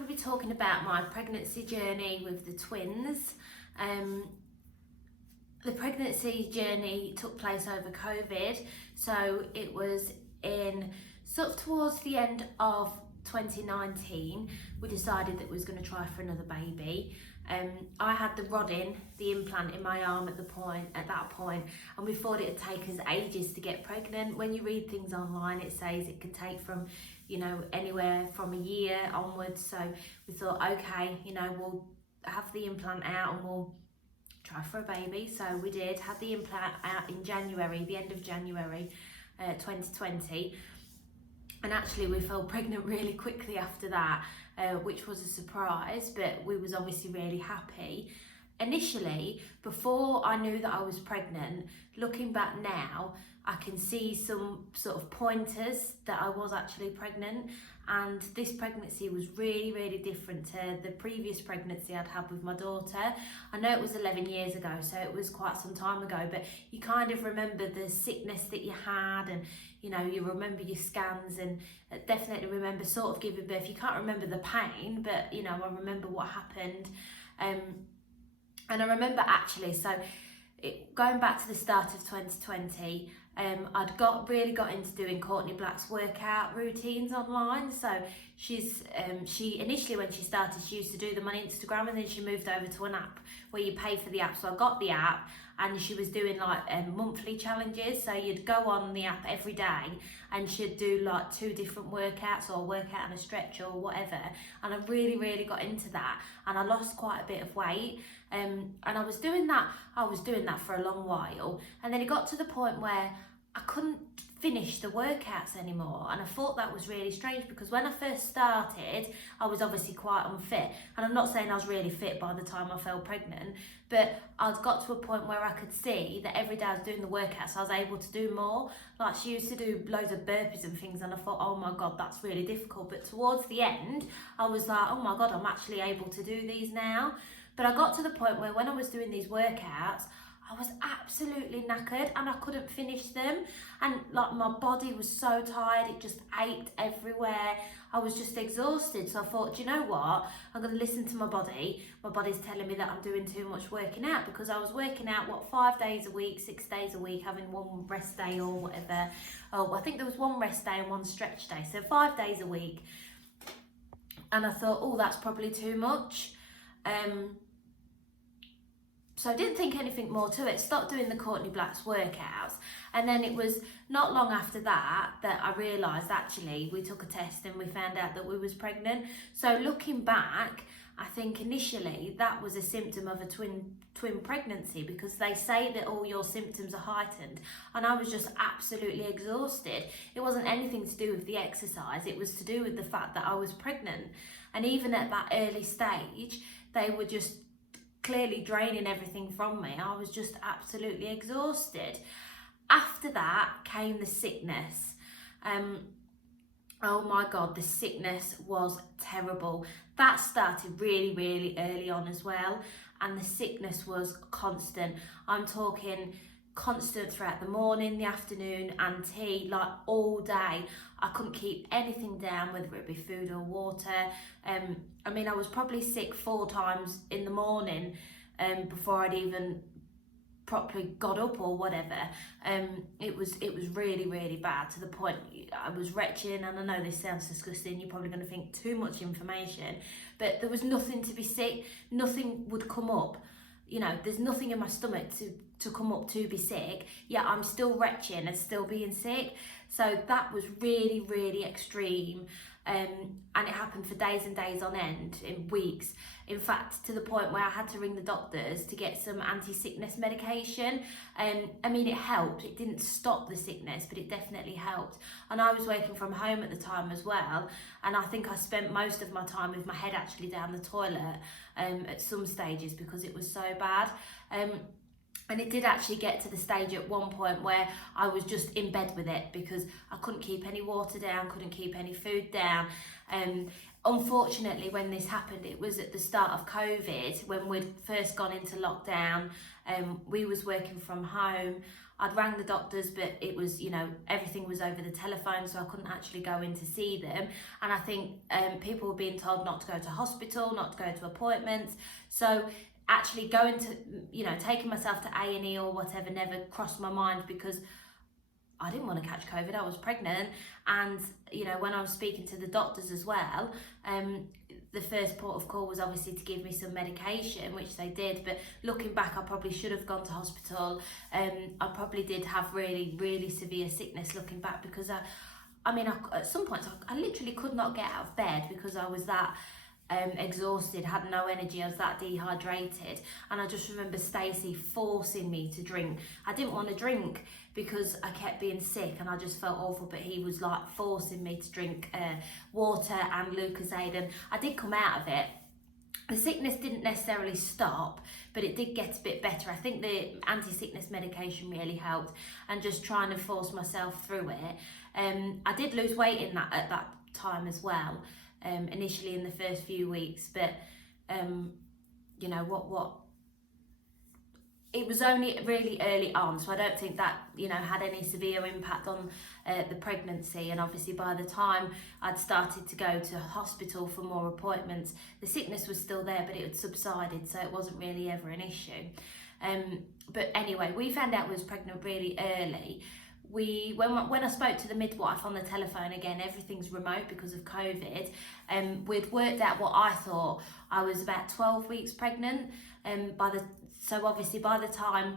going to be talking about my pregnancy journey with the twins. The pregnancy journey took place over COVID, so it was in sort of towards the end of 2019. We decided that we was going to try for another baby. I had the implant in my arm at that point, and we thought it'd take us ages to get pregnant. When you read things online, it says it can take from, anywhere from a year onwards. So we thought, okay, we'll have the implant out and we'll try for a baby. So we had the implant out in January, the end of January 2020. And actually we fell pregnant really quickly after that, which was a surprise, but we was obviously really happy. Initially, before I knew that I was pregnant, looking back now, I can see some sort of pointers that I was actually pregnant, and this pregnancy was really, really different to the previous pregnancy I'd had with my daughter. I know it was 11 years ago, so it was quite some time ago, but you kind of remember the sickness that you had, and you remember your scans, and definitely remember sort of giving birth. You can't remember the pain, but I remember what happened. And I remember actually, going back to the start of 2020, I'd really got into doing Courtney Black's workout routines online. So she initially, when she started, she used to do them on Instagram, and then she moved over to an app where you pay for the app. So I got the app, and she was doing like monthly challenges. So you'd go on the app every day, and she'd do like 2 different workouts, or a workout and a stretch or whatever. And I really, really got into that, and I lost quite a bit of weight. And I was doing that for a long while, and then it got to the point where I couldn't finish the workouts anymore, and I thought that was really strange, because when I first started I was obviously quite unfit, and I'm not saying I was really fit by the time I fell pregnant, but I'd got to a point where I could see that every day I was doing the workouts I was able to do more. Like, she used to do loads of burpees and things, and I thought, oh my god, that's really difficult. But towards the end I was like, oh my god, I'm actually able to do these now. But I got to the point where when I was doing these workouts, I was absolutely knackered and I couldn't finish them. And like, my body was so tired, it just ached everywhere. I was just exhausted. So I thought, do you know what? I'm going to listen to my body. My body's telling me that I'm doing too much working out, because I was working out, 5 days a week, 6 days a week, having 1 rest day or whatever. Oh, I think there was 1 rest day and 1 stretch day. So 5 days a week. And I thought, oh, that's probably too much. So I didn't think anything more to it, stopped doing the Courtney Black's workouts. And then it was not long after that I realised, actually, we took a test and we found out that we was pregnant. So looking back, I think initially that was a symptom of a twin pregnancy, because they say that all your symptoms are heightened, and I was just absolutely exhausted. It wasn't anything to do with the exercise, it was to do with the fact that I was pregnant. And even at that early stage, they were just clearly draining everything from me. I was just absolutely exhausted. After that came the sickness. Oh my god, the sickness was terrible. That started really, really early on as well, and the sickness was constant. I'm talking constant throughout the morning, the afternoon, and tea, like all day. I couldn't keep anything down, whether it be food or water. I was probably sick 4 times in the morning before I'd even properly got up or whatever. It was really, really bad, to the point I was retching. And I know this sounds disgusting, you're probably going to think too much information, but there was nothing to be sick, nothing would come up. There's nothing in my stomach to come up to be sick, yet I'm still retching and still being sick. So that was really, really extreme. And it happened for days and days on end, in weeks. In fact, to the point where I had to ring the doctors to get some anti-sickness medication. It helped. It didn't stop the sickness, but it definitely helped. And I was working from home at the time as well. And I think I spent most of my time with my head actually down the toilet at some stages, because it was so bad. And it did actually get to the stage at one point where I was just in bed with it, because I couldn't keep any water down, couldn't keep any food down. Unfortunately, when this happened, it was at the start of COVID, when we'd first gone into lockdown. We was working from home. I'd rang the doctors, but it was, everything was over the telephone, so I couldn't actually go in to see them. And I think people were being told not to go to hospital, not to go to appointments. So actually going to, taking myself to A&E or whatever never crossed my mind, because I didn't want to catch COVID. I was pregnant, and when I was speaking to the doctors as well, the first port of call was obviously to give me some medication, which they did. But looking back, I probably should have gone to hospital. I probably did have really, really severe sickness looking back, because at some points I literally could not get out of bed because I was that exhausted, had no energy, I was that dehydrated. And I just remember Stacey forcing me to drink. I didn't want to drink because I kept being sick and I just felt awful, but he was like forcing me to drink water and Lucozade, and I did come out of it. The sickness didn't necessarily stop, but it did get a bit better. I think the anti-sickness medication really helped, and just trying to force myself through it. I did lose weight at that time as well. Initially in the first few weeks, but it was only really early on, so I don't think that had any severe impact on the pregnancy. And obviously by the time I'd started to go to hospital for more appointments, the sickness was still there, but it had subsided, so it wasn't really ever an issue. But anyway, we found out we was pregnant really early. When I spoke to the midwife on the telephone, again, everything's remote because of COVID, we'd worked out what I thought I was about 12 weeks pregnant. So obviously by the time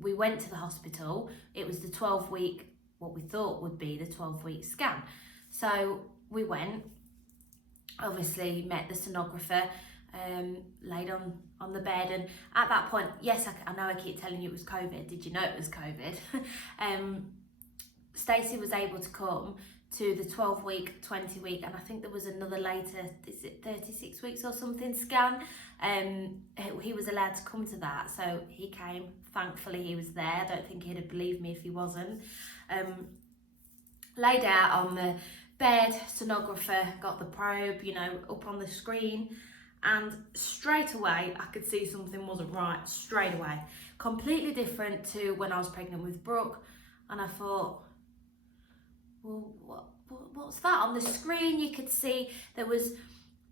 we went to the hospital, it was the 12-week, what we thought would be the 12-week scan. So we went, obviously met the sonographer, laid on the bed, and at that point, yes, I know I keep telling you it was COVID. Did you know it was COVID? Stacey was able to come to the 12-week, 20-week, and I think there was another later, is it 36 weeks or something, scan. He was allowed to come to that, so he came. Thankfully he was there. I don't think he'd have believed me if he wasn't. Laid out on the bed, sonographer got the probe, up on the screen, and straight away I could see something wasn't right. Straight away, completely different to when I was pregnant with Brooke. And I thought, well, what's that? On the screen you could see there was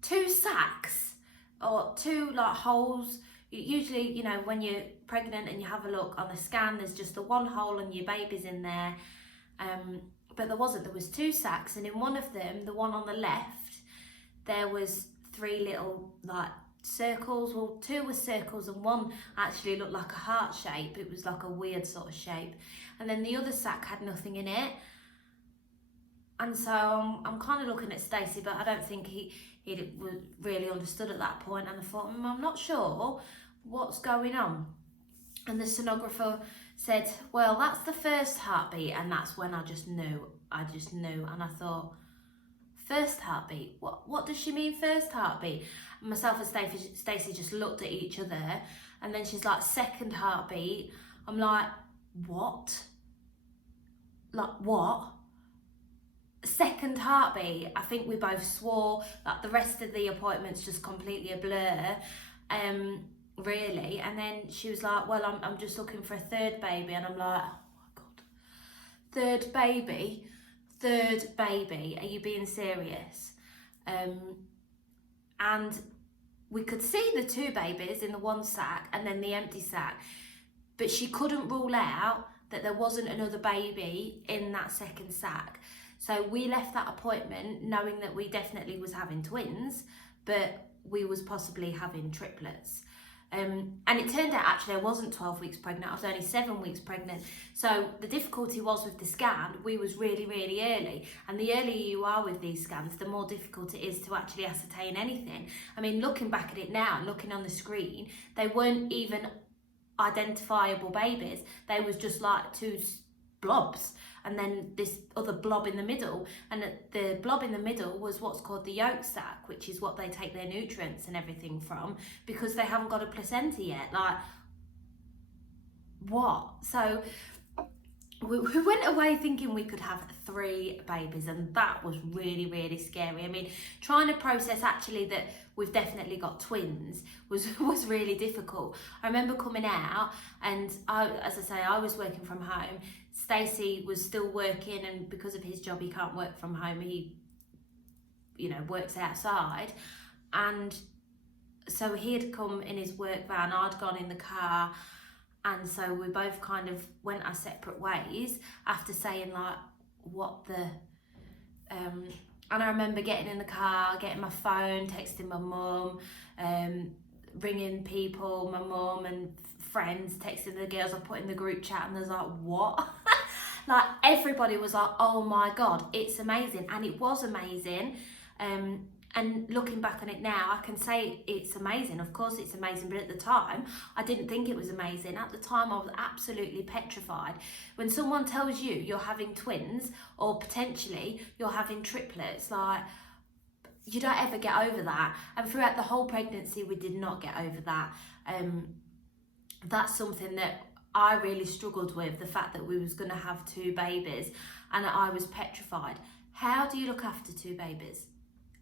2 sacs, or 2 holes. Usually, when you're pregnant and you have a look on the scan, there's just the one hole and your baby's in there. But there wasn't. There was 2 sacs, and in one of them, the one on the left, there was 3 little circles. Well, 2 were circles and 1 actually looked like a heart shape. It was like a weird sort of shape. And then the other sac had nothing in it. And so I'm kind of looking at Stacey, but I don't think he really understood at that point. And I thought, I'm not sure what's going on. And the sonographer said, well, that's the first heartbeat. And that's when I just knew. And I thought, first heartbeat? What does she mean, first heartbeat? And myself and Stacey just looked at each other, and then she's like, second heartbeat. I'm like, what? Like, what? Second heartbeat? I think we both swore. Like, the rest of the appointment's just completely a blur, really. And then she was like, well, I'm just looking for a third baby. And I'm like, oh my God, third baby? Are you being serious? And we could see the 2 babies in the 1 sac and then the empty sac, but she couldn't rule out that there wasn't another baby in that second sac. So we left that appointment knowing that we definitely was having twins, but we was possibly having triplets. And it turned out actually I wasn't 12 weeks pregnant, I was only 7 weeks pregnant. So the difficulty was with the scan, we was really, really early. And the earlier you are with these scans, the more difficult it is to actually ascertain anything. I mean, looking back at it now, looking on the screen, they weren't even identifiable babies. They was just like 2 blobs, and then this other blob in the middle, and the blob in the middle was what's called the yolk sac, which is what they take their nutrients and everything from, because they haven't got a placenta yet. Like, what? So we went away thinking we could have 3 babies, and that was really, really scary. I mean, trying to process actually that we've definitely got twins was really difficult. I remember coming out, and as I say, I was working from home. Stacey was still working, and because of his job, he can't work from home. He, works outside, and so he had come in his work van, I'd gone in the car, and so we both kind of went our separate ways after saying like what the and I remember getting in the car, getting my phone, texting my mum, ringing people, my mum and friends, texting the girls I put in the group chat, and there's like, what? Like everybody was like, oh my God, it's amazing. And it was amazing. And looking back on it now, I can say it's amazing. Of course it's amazing, but at the time, I didn't think it was amazing. At the time, I was absolutely petrified. When someone tells you you're having twins, or potentially you're having triplets, like, you don't ever get over that. And throughout the whole pregnancy, we did not get over that. That's something that I really struggled with, the fact that we was going to have 2 babies, and I was petrified. How do you look after 2 babies?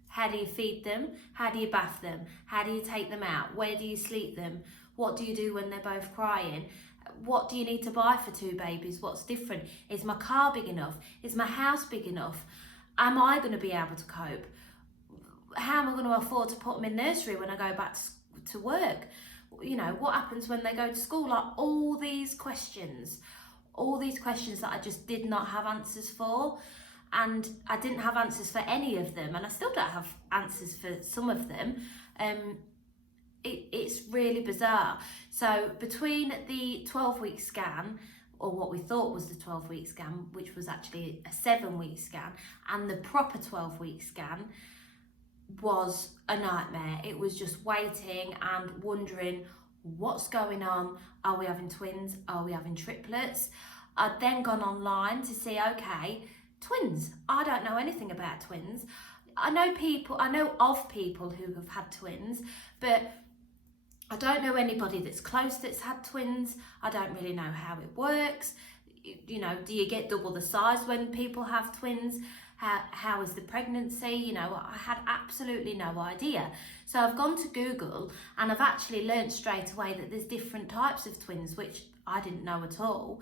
How do you feed them? How do you bath them? How do you take them out? Where do you sleep them? What do you do when they're both crying? What do you need to buy for 2 babies? What's different? Is my car big enough? Is my house big enough? Am I going to be able to cope? How am I going to afford to put them in nursery when I go back to work? What happens when they go to school? Like all these questions that I just did not have answers for. And I didn't have answers for any of them, and I still don't have answers for some of them. It's really bizarre. So between the 12-week scan, or what we thought was the 12-week scan, which was actually a 7-week scan, and the proper 12-week scan, was a nightmare. It was just waiting and wondering what's going on. Are we having twins? Are we having triplets? I'd then gone online to see, okay, twins. I don't know anything about twins. I know of people who have had twins, but I don't know anybody that's close that's had twins. I don't really know how it works. Do you get double the size when people have twins? How is the pregnancy? I had absolutely no idea. So I've gone to Google, and I've actually learnt straight away that there's different types of twins, which I didn't know at all.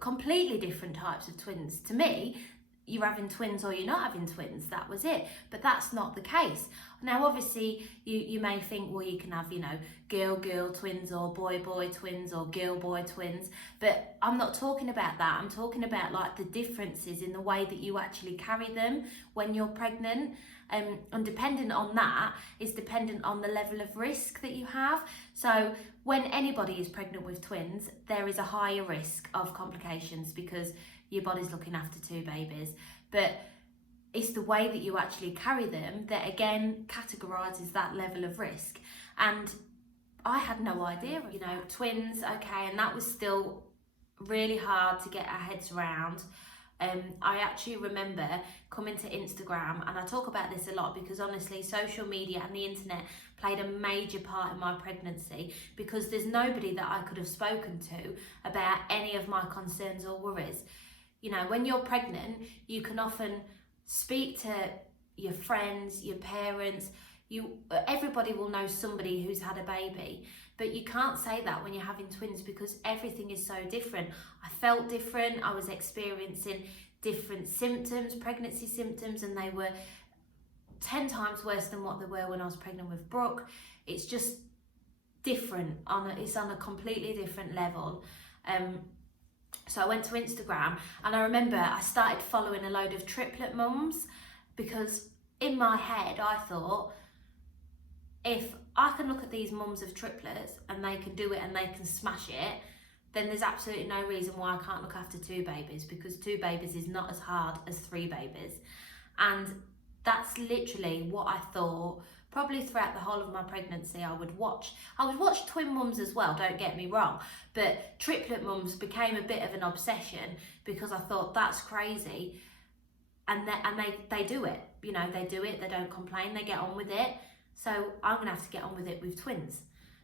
Completely different types of twins. To me, you're having twins or you're not having twins, that was it. But that's not the case. Now obviously you may think, well, you can have girl twins, or boy twins, or girl boy twins, but I'm not talking about that. I'm talking about like the differences in the way that you actually carry them when you're pregnant, and dependent on that is dependent on the level of risk that you have. So when anybody is pregnant with twins, there is a higher risk of complications because your body's looking after 2 babies, but it's the way that you actually carry them that again categorises that level of risk. And I had no idea, twins, okay, and that was still really hard to get our heads around. I actually remember coming to Instagram, and I talk about this a lot because honestly social media and the internet played a major part in my pregnancy, because there's nobody that I could have spoken to about any of my concerns or worries. When you're pregnant, you can often speak to your friends, your parents, everybody will know somebody who's had a baby, but you can't say that when you're having twins because everything is so different. I felt different, I was experiencing different symptoms, pregnancy symptoms, and they were 10 times worse than what they were when I was pregnant with Brooke. It's just different, it's on a completely different level. So I went to Instagram, and I remember I started following a load of triplet mums, because in my head I thought, if I can look at these mums of triplets and they can do it and they can smash it, then there's absolutely no reason why I can't look after 2 babies, because 2 babies is not as hard as 3 babies. And that's literally what I thought. Probably throughout the whole of my pregnancy, I would watch twin mums as well, don't get me wrong, but triplet mums became a bit of an obsession because I thought that's crazy. And they do it, they do it, they don't complain, they get on with it. So I'm gonna have to get on with it with twins,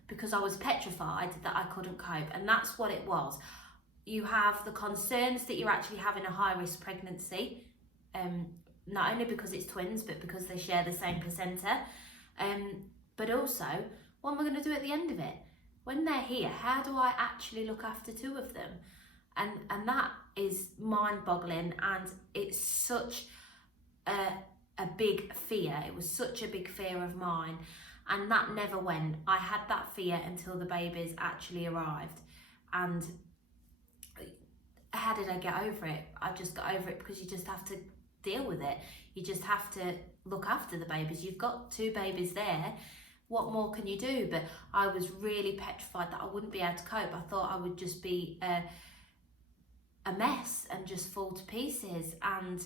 because I was petrified that I couldn't cope, and that's what it was. you have the concerns that you're actually having a high risk pregnancy, not only because it's twins, but because they share the same placenta. But also, what am I going to do at the end of it? When they're here, how do I actually look after two of them? And that is mind-boggling, and it's such a big fear. It was such a big fear of mine, and that never went. I had that fear until the babies actually arrived. And how did I get over it? I just got over it because you just have to deal with it. You just have to look after the babies. You've got two babies there. What more can you do? But I was really petrified that I wouldn't be able to cope. I thought I would just be a mess and just fall to pieces. And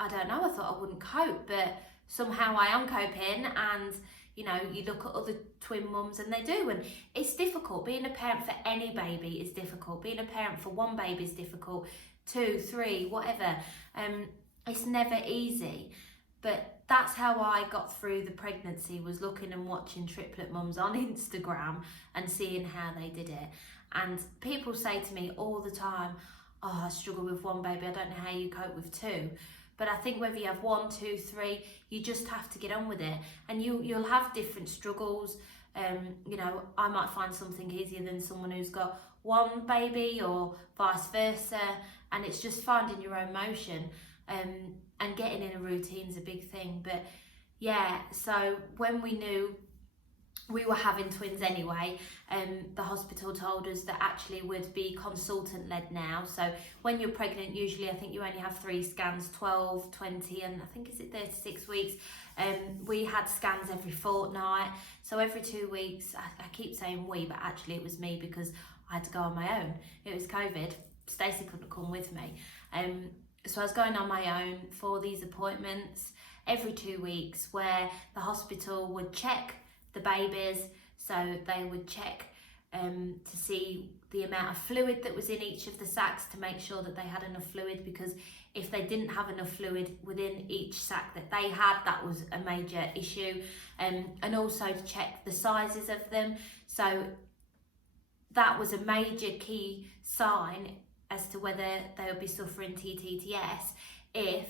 I don't know, I thought I wouldn't cope, but somehow I am coping. And you know, you look at other twin mums and they do, and it's difficult. Being a parent for any baby is difficult. Being a parent for one baby is difficult, 2, 3, whatever. It's never easy. But that's how I got through the pregnancy, was looking and watching triplet mums on Instagram and seeing how they did it. And people say to me all the time, oh, I struggle with one baby, I don't know how you cope with two. But I think whether you have 1, 2, 3, you just have to get on with it. And you'll have different struggles. You know, I might find something easier than someone who's got one baby, or vice versa. And it's just finding your own motion. And getting in a routine is a big thing. But yeah, so when we knew we were having twins anyway, the hospital told us that actually would be consultant led now. So when you're pregnant, usually I think you only have 3 scans, 12, 20, and I think is it 36 weeks. We had scans every fortnight. So every 2 weeks, I keep saying we, but actually it was me because I had to go on my own. It was COVID. Stacey couldn't come with me. So I was going on my own for these appointments every 2 weeks, where the hospital would check the babies. So they would check to see the amount of fluid that was in each of the sacs, to make sure that they had enough fluid, because if they didn't have enough fluid within each sac that they had, that was a major issue. And also to check the sizes of them. So that was a major key sign as to whether they would be suffering TTTS if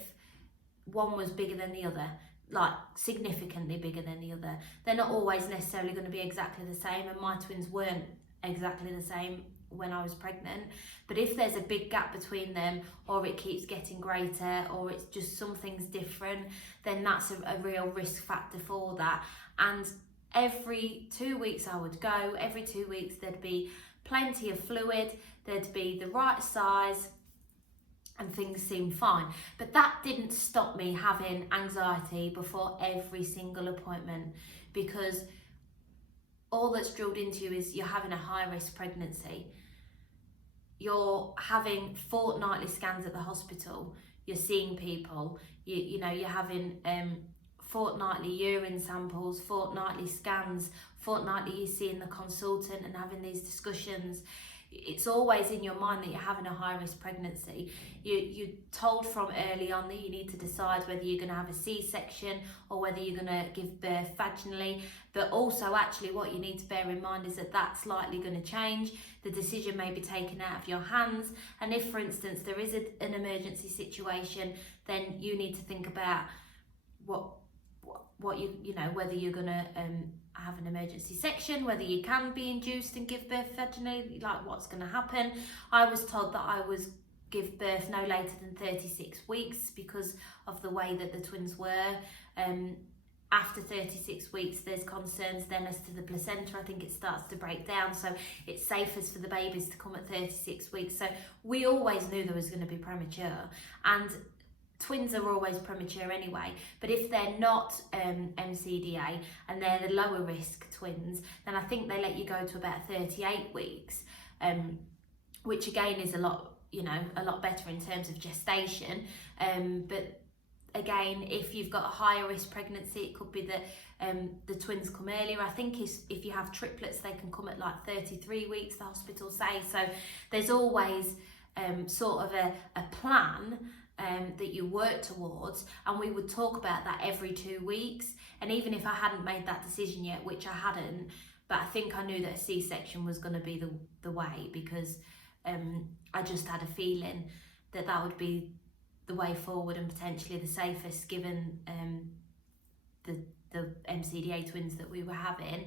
one was bigger than the other, like significantly bigger than the other. They're not always necessarily going to be exactly the same, and my twins weren't exactly the same when I was pregnant. But if there's a big gap between them, or it keeps getting greater, or it's just something's different, then that's a real risk factor for that. And every 2 weeks I would go. Every 2 weeks there'd be plenty of fluid, there'd be the right size, and things seemed fine. But that didn't stop me having anxiety before every single appointment, because all that's drilled into you is you're having a high risk pregnancy. You're having fortnightly scans at the hospital, you're seeing people, you know, you're having fortnightly urine samples, fortnightly scans, fortnightly you're seeing the consultant and having these discussions. It's always in your mind that you're having a high risk pregnancy. You're told from early on that you need to decide whether you're going to have a C-section or whether you're going to give birth vaginally. But also actually what you need to bear in mind is that that's likely going to change. The decision may be taken out of your hands. And if, for instance, there is an emergency situation, then you need to think about what you know, whether you're going to have an emergency section, whether you can be induced and give birth vaginally, like what's going to happen. I was told that I was give birth no later than 36 weeks because of the way that the twins were. After 36 weeks, there's concerns then as to the placenta. I think it starts to break down, so it's safest for the babies to come at 36 weeks. So we always knew there was going to be premature, and twins are always premature anyway. But if they're not MCDA and they're the lower risk twins, then I think they let you go to about 38 weeks, which again is a lot better in terms of gestation. But again, if you've got a higher risk pregnancy, it could be that the twins come earlier. I think if you have triplets, they can come at like 33 weeks, the hospital say. So there's always sort of a plan that you work towards, and we would talk about that every 2 weeks. And even if I hadn't made that decision yet, which I hadn't, but I think I knew that a C-section was going to be the way, because I just had a feeling that that would be the way forward and potentially the safest, given the MCDA twins that we were having.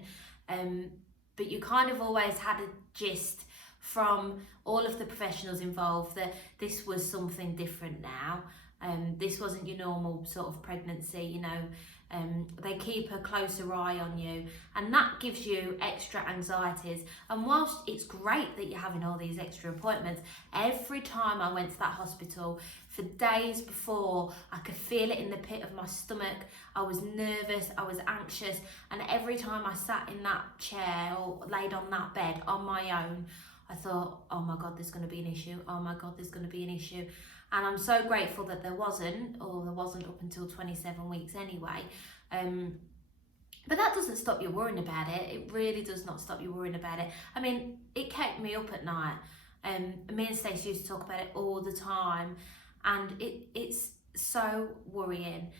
But you kind of always had a gist from all of the professionals involved that this was something different now. This wasn't your normal sort of pregnancy, you know. They keep a closer eye on you, and that gives you extra anxieties. And whilst it's great that you're having all these extra appointments, every time I went to that hospital, for days before, I could feel it in the pit of my stomach. I was nervous, I was anxious, and every time I sat in that chair or laid on that bed on my own, I thought, oh my God, there's going to be an issue. Oh my God, there's going to be an issue. And I'm so grateful that there wasn't up until 27 weeks anyway. But that doesn't stop you worrying about it. It really does not stop you worrying about it. I mean, it kept me up at night. Me and Stacey used to talk about it all the time, and it's so worrying.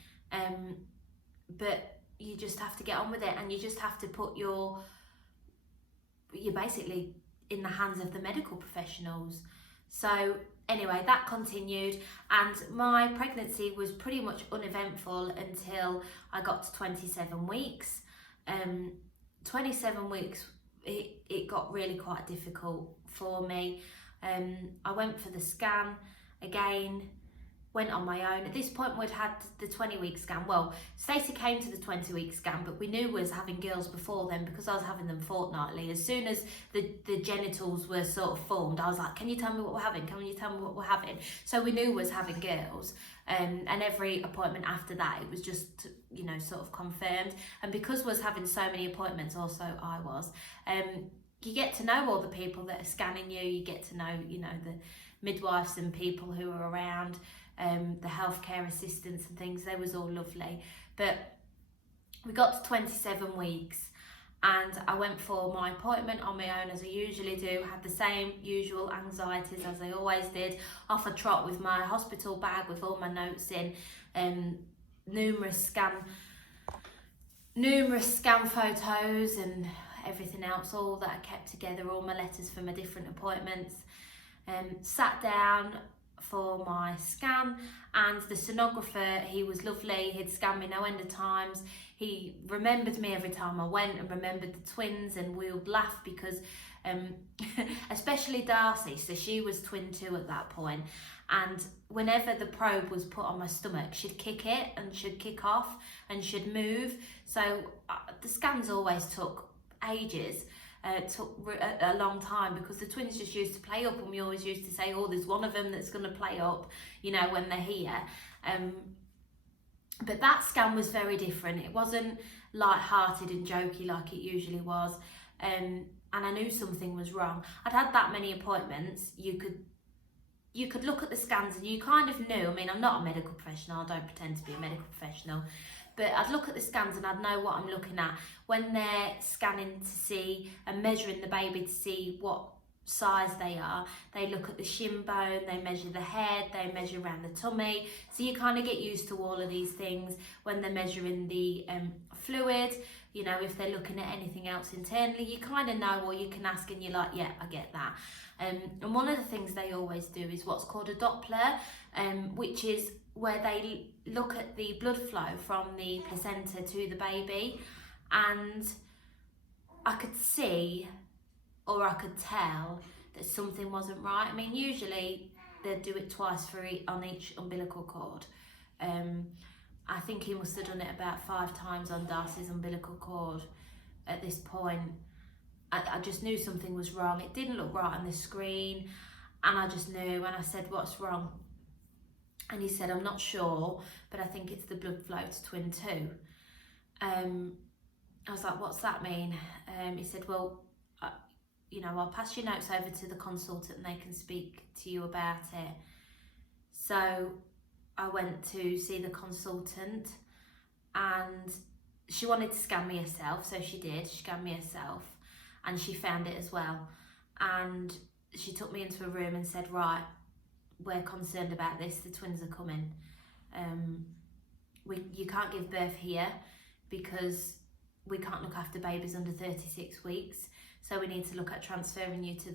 But you just have to get on with it, and you just have to put you're basically in the hands of the medical professionals. So anyway, that continued, and my pregnancy was pretty much uneventful until I got to 27 weeks. 27 weeks, it got really quite difficult for me. I went for the scan again, went on my own. At this point, we'd had the 20-week scan. Well, Stacey came to the 20-week scan, but we knew we was having girls before then because I was having them fortnightly. As soon as the genitals were sort of formed, I was like, can you tell me what we're having? Can you tell me what we're having? So we knew we was having girls. And every appointment after that, it was just, you know, sort of confirmed. And because we was having so many appointments, also I was, you get to know all the people that are scanning you. You get to know, you know, the midwives and people who are around. The healthcare assistants and things, they was all lovely. But we got to 27 weeks and I went for my appointment on my own as I usually do, had the same usual anxieties as I always did, off a trot with my hospital bag with all my notes in, numerous scan photos and everything else, all that I kept together, all my letters for my different appointments. Sat down for my scan, and the sonographer, he was lovely. He'd scanned me no end of times. He remembered me every time I went and remembered the twins, and we would laugh because especially Darcy, so she was twin 2 at that point, and whenever the probe was put on my stomach, she'd kick it and she'd kick off and she'd move. So the scans always took ages. Took a long time because the twins just used to play up, and we always used to say, oh, there's one of them that's going to play up, you know, when they're here. But that scan was very different. It wasn't light-hearted and jokey like it usually was, and I knew something was wrong. I'd had that many appointments. You could look at the scans and you kind of knew. I mean, I'm not a medical professional. I don't pretend to be a medical professional. But I'd look at the scans and I'd know what I'm looking at. When they're scanning to see and measuring the baby to see what size they are, they look at the shin bone, they measure the head, they measure around the tummy. So you kind of get used to all of these things. When they're measuring the fluid, you know, if they're looking at anything else internally, you kind of know, or you can ask and you're like, yeah, I get that. And one of the things they always do is what's called a Doppler, which is where they look at the blood flow from the placenta to the baby, and I could see, or I could tell, that something wasn't right. I mean, usually they'd do it twice on each umbilical cord. I think he must have done it about 5 times on Darcy's umbilical cord at this point. I just knew something was wrong. It didn't look right on the screen, and I just knew, and I said, what's wrong? And he said, I'm not sure, but I think it's the blood flow to twin 2. I was like, what's that mean? He said, well, you know, I'll pass your notes over to the consultant and they can speak to you about it. So I went to see the consultant, and she wanted to scan me herself, so she did. She scanned me herself, and she found it as well. And she took me into a room and said, right, we're concerned about this, the twins are coming. You can't give birth here because we can't look after babies under 36 weeks. So we need to look at transferring you to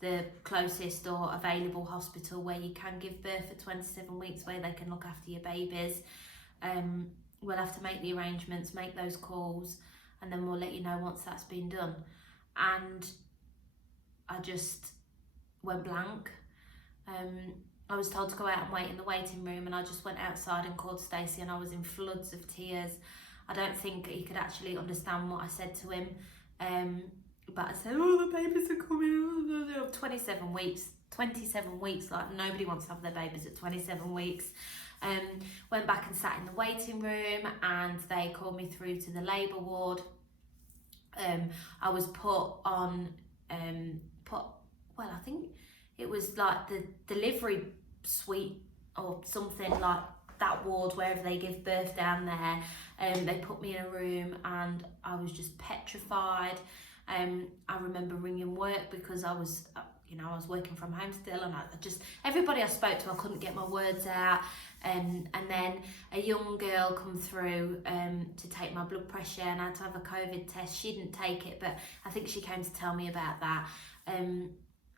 the closest or available hospital where you can give birth for 27 weeks, where they can look after your babies. We'll have to make the arrangements, make those calls, and then we'll let you know once that's been done. And I just went blank. I was told to go out and wait in the waiting room, and I just went outside and called Stacey, and I was in floods of tears. I don't think he could actually understand what I said to him, but I said, oh, the babies are coming, 27 weeks, like nobody wants to have their babies at 27 weeks. Went back and sat in the waiting room, and they called me through to the labour ward. I was put on, I think it was like the delivery suite or something like that ward, wherever they give birth down there. They put me in a room, and I was just petrified. I remember ringing work because I was working from home still, and I just, everybody I spoke to, I couldn't get my words out. And then a young girl come through to take my blood pressure, and I had to have a COVID test. She didn't take it, but I think she came to tell me about that.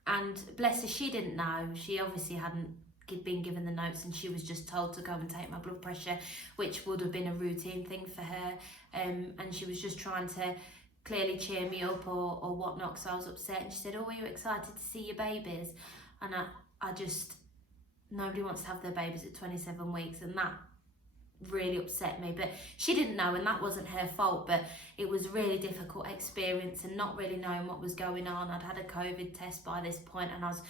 And bless her, she didn't know. She obviously hadn't been given the notes, and she was just told to go and take my blood pressure, which would have been a routine thing for her. And she was just trying to clearly cheer me up or whatnot, because I was upset. And she said, oh, are you excited to see your babies? And I just, nobody wants to have their babies at 27 weeks, and that really upset me. But she didn't know, and that wasn't her fault, but it was a really difficult experience, and not really knowing what was going on. I'd had a COVID test by this point, and I was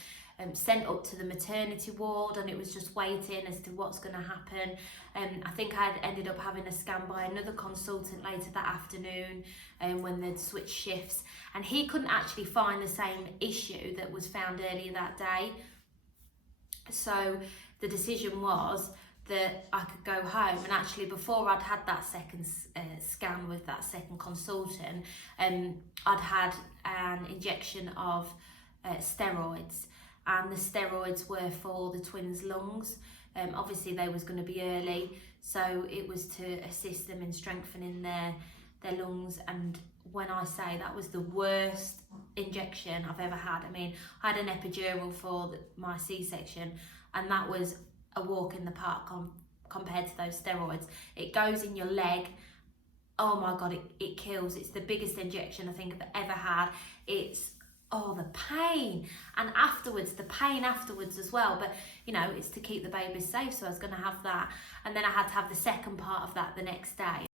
sent up to the maternity ward, and it was just waiting as to what's going to happen. I think I ended up having a scan by another consultant later that afternoon when they'd switched shifts, and he couldn't actually find the same issue that was found earlier that day. So the decision was that I could go home, and actually before I'd had that second scan with that second consultant, I'd had an injection of steroids, and the steroids were for the twins' lungs. Obviously they was going to be early, so it was to assist them in strengthening their lungs. And when I say that was the worst injection I've ever had, I mean, I had an epidural for my C-section, and that was a walk in the park compared to those steroids. It goes in your leg. Oh my God, it kills. It's the biggest injection I think I've ever had. It's, oh, the pain, and afterwards, the pain afterwards as well. But you know, it's to keep the babies safe, so I was going to have that, and then I had to have the second part of that the next day.